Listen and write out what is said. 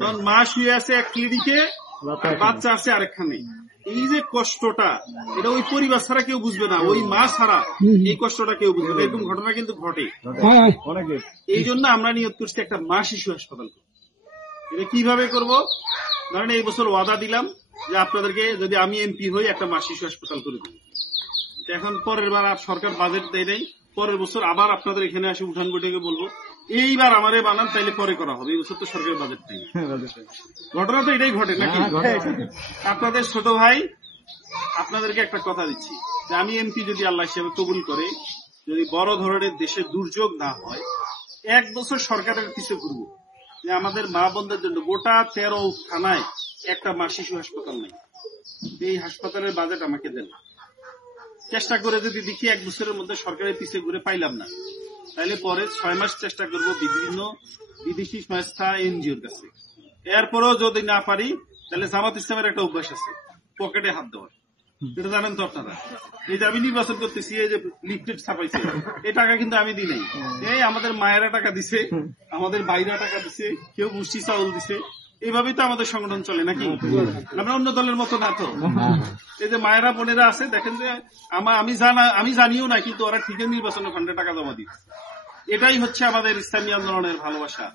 তখন মা শুয়ে আছে এক ক্লিনিকে, বাচ্চা আছে আরেকখানে। এই যে কষ্টটা, এটা ওই পরিবার ছাড়া কেউ বুঝবে না, ওই মা ছাড়া এই কষ্টটা কেউ বুঝবে না। এরকম ঘটনা কিন্তু ঘটে। এই জন্য আমরা নিয়ত করছি একটা মা শিশু হাসপাতাল করব। এটা কিভাবে করব? ধরেন এই বছর ওয়াদা দিলাম যে আপনাদেরকে যদি আমি এমপি হই একটা মা শিশু হাসপাতাল করে দেব। এখন পরের বার সরকার বাজেট দেয় নাই, পরের বছর আবার আপনাদের এখানে আসে উঠান বৈঠকে বলবো এইবার আমারে বানান, তাইলে পরে করা হবে। এই বছর তো সরকারের বাজেট নেই। ঘটনা তো এটাই ঘটে নাকি? আপনাদের ছোট ভাই আপনাদেরকে একটা কথা দিচ্ছি যে আমি এমপি যদি আল্লাহ হিসেবে কবুল করে, যদি বড় ধরনের দেশে দুর্যোগ না হয়, 1 বছর সরকারের পিছু ঘুরবো যে আমাদের মা বোনদের জন্য গোটা 13 থানায় একটা মা শিশু হাসপাতাল নেই, এই হাসপাতালের বাজেট আমাকে দেন। চেষ্টা করে যদি দেখি 1 বছরের মধ্যে সরকারের পিছে ঘুরে পাইলাম না, তাহলে পরে 6 মাস চেষ্টা করব বিভিন্ন বিদেশি সংস্থা এনজিওর কাছে। এরপরও যদি না পারি, তাহলে জামাত ইসলামের একটা অভ্যাস আছে পকেটে হাত দেওয়ার, এটা জানেন তো আপনারা। এই যে আমি নির্বাচন করতেছি, এই যে লিফলেট ছাপাইছে, এই টাকা কিন্তু আমি দিই নাই। এই আমাদের মায়েরা টাকা দিছে, আমাদের ভাইরা টাকা দিছে, কেউ মুষ্টি চাউল দিছে। এইভাবেই তো আমাদের সংগঠন চলে নাকি? আমরা অন্য দলের মতো না তো। এই যে মায়েরা বোনেরা আছে, দেখেন যে আমি জানিও না, কিন্তু ওরা ঠিকই নির্বাচনের ফান্ডে টাকা জমা দিচ্ছে। এটাই হচ্ছে আমাদের ইসলামী আন্দোলনের ভালোবাসা।